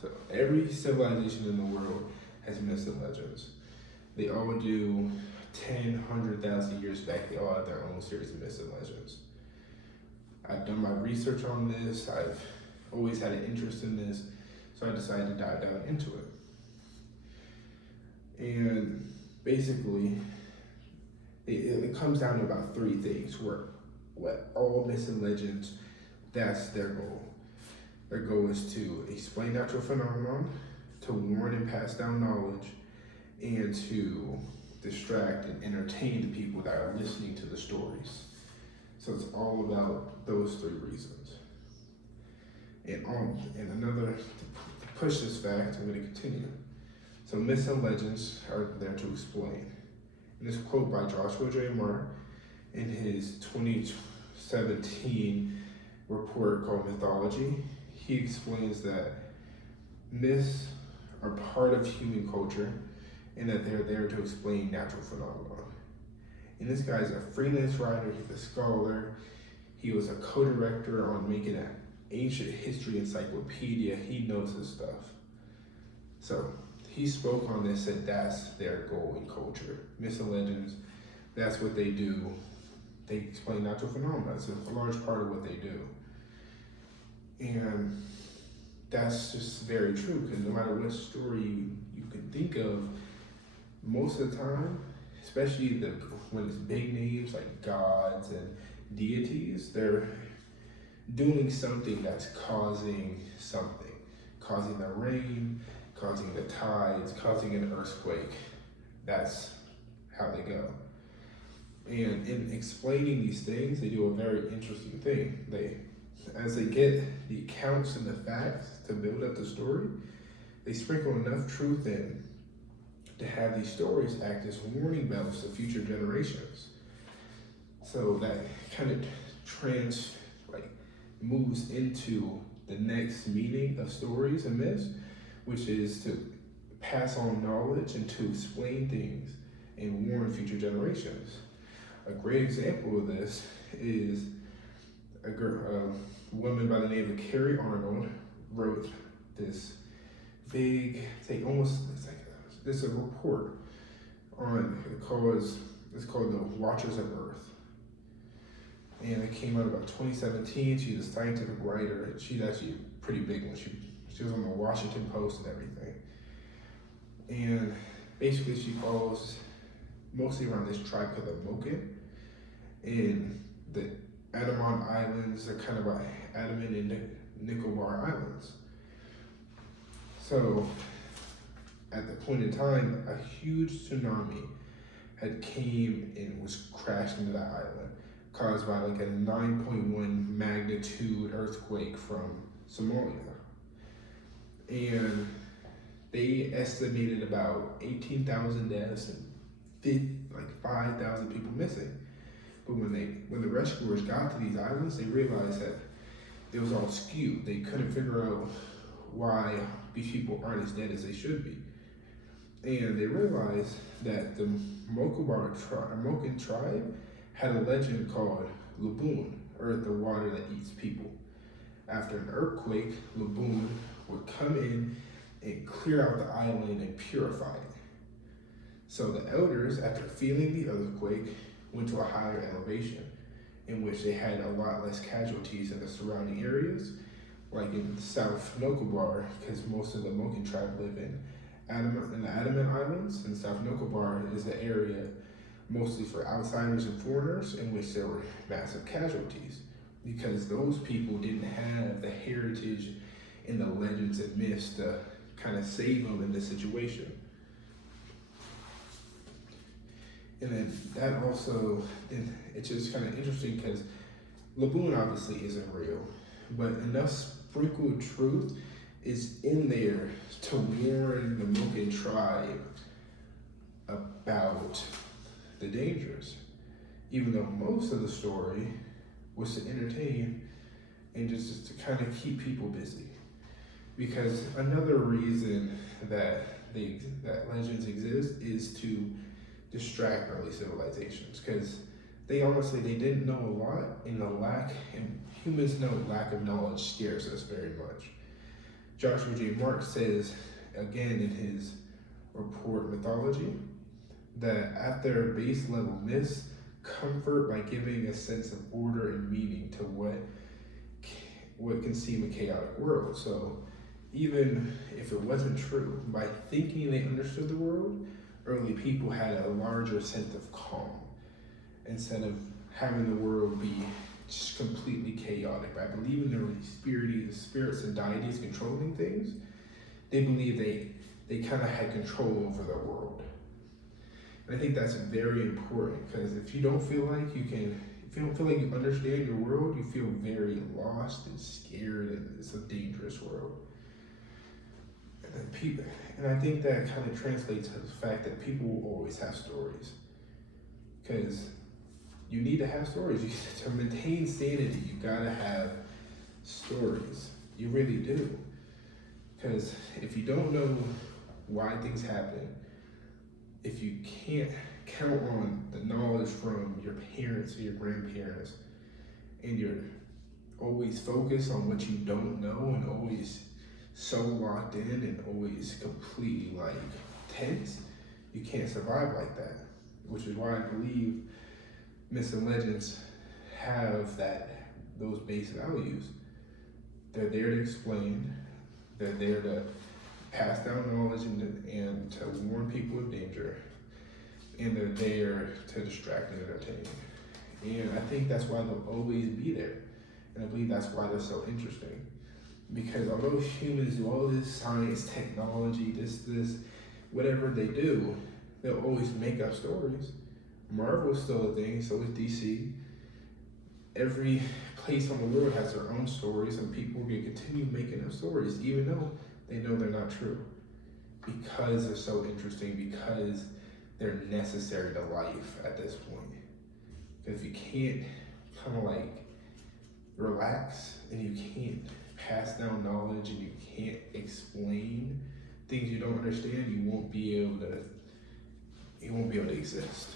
So every civilization in the world has myths and legends. They all do 10, 100,000 years back, they all have their own series of myths and legends. I've done my research on this, I've always had an interest in this, so I decided to dive down into it. And basically, it comes down to about three things where what all myths and legends, that's their goal. Their goal is to explain natural phenomenon, to warn and pass down knowledge, and to distract and entertain the people that are listening to the stories. So it's all about those three reasons. And another, to push this fact, I'm going to continue. So myths and legends are there to explain. And this quote by Joshua J. Marr in his 2017 report called Mythology, he explains that myths are part of human culture and that they're there to explain natural phenomena. And this guy's a freelance writer, he's a scholar, he was a co-director on making an ancient history encyclopedia, he knows his stuff. So he spoke on this, said that's their goal in culture. Myths and legends, that's what they do. They explain natural phenomena. It's a large part of what they do. And that's just very true, because no matter what story you can think of, most of the time, especially when it's big names like gods and deities, they're doing something that's causing something, causing the rain, causing the tides, causing an earthquake. That's how they go. And in explaining these things, they do a very interesting thing. As they get the accounts and the facts to build up the story, they sprinkle enough truth in to have these stories act as warning bells to future generations. So that kind of moves into the next meaning of stories and myths, which is to pass on knowledge and to explain things and warn future generations. A great example of this is a woman by the name of Carrie Arnold wrote this big, it's a report on, it's called The Watchers of Earth. And it came out about 2017. She's a scientific writer. She's actually a pretty big one. She was on the Washington Post and everything. And basically she follows mostly around this tribe called the Moken. And the Andaman Islands are kind of like Andaman and Nicobar Islands. So at the point in time, a huge tsunami had came and was crashed into that island, caused by like a 9.1 magnitude earthquake from Somalia. And they estimated about 18,000 deaths and like 5,000 people missing. But when the rescuers got to these islands, they realized that it was all skewed. They couldn't figure out why these people aren't as dead as they should be. And they realized that the Moken tribe had a legend called Laboon, or the water that eats people. After an earthquake, Laboon would come in and clear out the island and purify it. So the elders, after feeling the earthquake, went to a higher elevation in which they had a lot less casualties in the surrounding areas, like in South Nokobar, because most of the Moken tribe live in the Andaman Islands, and South Nokobar is an area mostly for outsiders and foreigners in which there were massive casualties because those people didn't have the heritage and the legends and myths to kind of save them in this situation. And then that also, it's just kind of interesting because Laboon obviously isn't real, but enough sprinkled truth is in there to warn the Moken tribe about the dangers, even though most of the story was to entertain and just to kind of keep people busy. Because another reason that legends exist is to distract early civilizations, because they didn't know a lot, and humans know lack of knowledge scares us very much. Joshua J. Marks says, again in his report Mythology, that at their base level, myths comfort by giving a sense of order and meaning to what can seem a chaotic world. So even if it wasn't true, by thinking they understood the world, early people had a larger sense of calm instead of having the world be just completely chaotic. By believing there were these spirits and deities controlling things, they believed they kind of had control over the world. And I think that's very important, because if you don't feel like you understand your world, you feel very lost and scared, and it's a dangerous world. And I think that kind of translates to the fact that people will always have stories, because you need to have stories. To maintain sanity, you gotta have stories. You really do. Because if you don't know why things happen, if you can't count on the knowledge from your parents or your grandparents, and you're always focused on what you don't know and always so locked in and always completely like tense, you can't survive like that. Which is why I believe myths and legends have those base values. They're there to explain, they're there to pass down knowledge and to warn people of danger, and they're there to distract and entertain. And I think that's why they'll always be there. And I believe that's why they're so interesting. Because although humans do all this science, technology, this, whatever they do, they'll always make up stories. Marvel's still a thing, so is DC. Every place on the world has their own stories, and people will continue making up stories, even though they know they're not true. Because they're so interesting, because they're necessary to life at this point. Because if you can't kind of like relax, and you can't pass down knowledge, and you can't explain things you don't understand, you won't be able to exist.